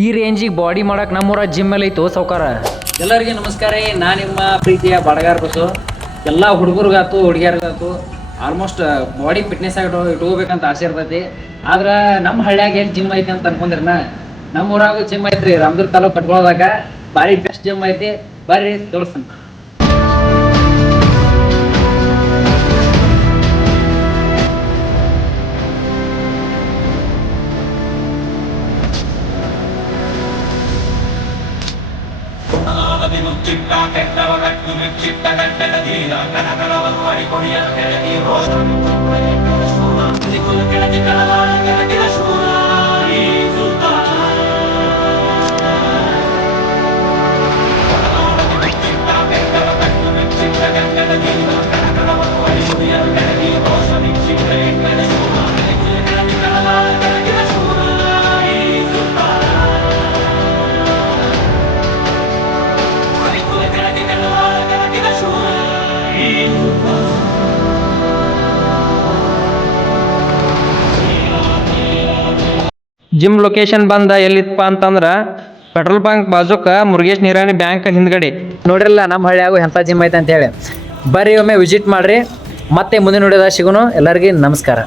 ಈ ರೇಂಜಿಗೆ ಬಾಡಿ ಮಾಡಕ್ಕೆ ನಮ್ಮೂರ ಜಿಮ್ ಮೇಲೆ ಐತೋ ಸೌಕಾರ. ಎಲ್ಲರಿಗೆ ನಮಸ್ಕಾರ ರೀ. ನಾ ನಿಮ್ಮ ಪ್ರೀತಿಯ ಬಡಗಾರ ಬಸ್ಸು. ಎಲ್ಲ ಹುಡುಗರಿಗಾತು ಹುಡುಗಿಯರಿಗಾತು ಆಲ್ಮೋಸ್ಟ್ ಬಾಡಿ ಫಿಟ್ನೆಸ್ ಆಗಿ ಇಟ್ಕೋಬೇಕಂತ ಆಸೆ ಇರ್ತೈತಿ. ಆದ್ರೆ ನಮ್ಮ ಹಳ್ಳಿಯಾಗ ಏನು ಜಿಮ್ ಐತಿ ಅಂತ ಅನ್ಕೊಂಡ್ರಿನ, ನಮ್ಮ ಊರಾಗ ಜಿಮ್ ಐತ್ರಿ. ರಾಮದುರ್ಗ ತಾಲೂಕು ಕಟ್ಕೊಳ್ಳೋದಾಗ ಭಾರಿ ಬೆಸ್ಟ್ ಜಿಮ್ ಐತಿ. ಬರ್ರಿ ತೋರಿಸ್ತೀನಿ. ಜಿಮ್ ಲೊಕೇಶನ್ ಬಂದ ಎಲ್ಲಿತ್ತಪ್ಪ ಅಂತಂದ್ರೆ ಪೆಟ್ರೋಲ್ ಬಂಕ್ ಬಾಜುಕ ಮುರುಗೇಶ್ ನಿರಾಣಿ ಬ್ಯಾಂಕ್ ಹಿಂದ್ಗಡೆ. ನೋಡ್ರಲ್ಲ ನಮ್ಮ ಹಳ್ಳಿಯಾಗು ಎಂಥ ಜಿಮ್ ಐತೆ ಅಂತ ಹೇಳಿ ಬರ್ರಿ ಒಮ್ಮೆ ವಿಸಿಟ್ ಮಾಡ್ರಿ. ಮತ್ತೆ ಮುಂದಿನ ನೋಡಿದಾಗ ಸಿಗೋನು. ಎಲ್ಲರಿಗೂ ನಮಸ್ಕಾರ.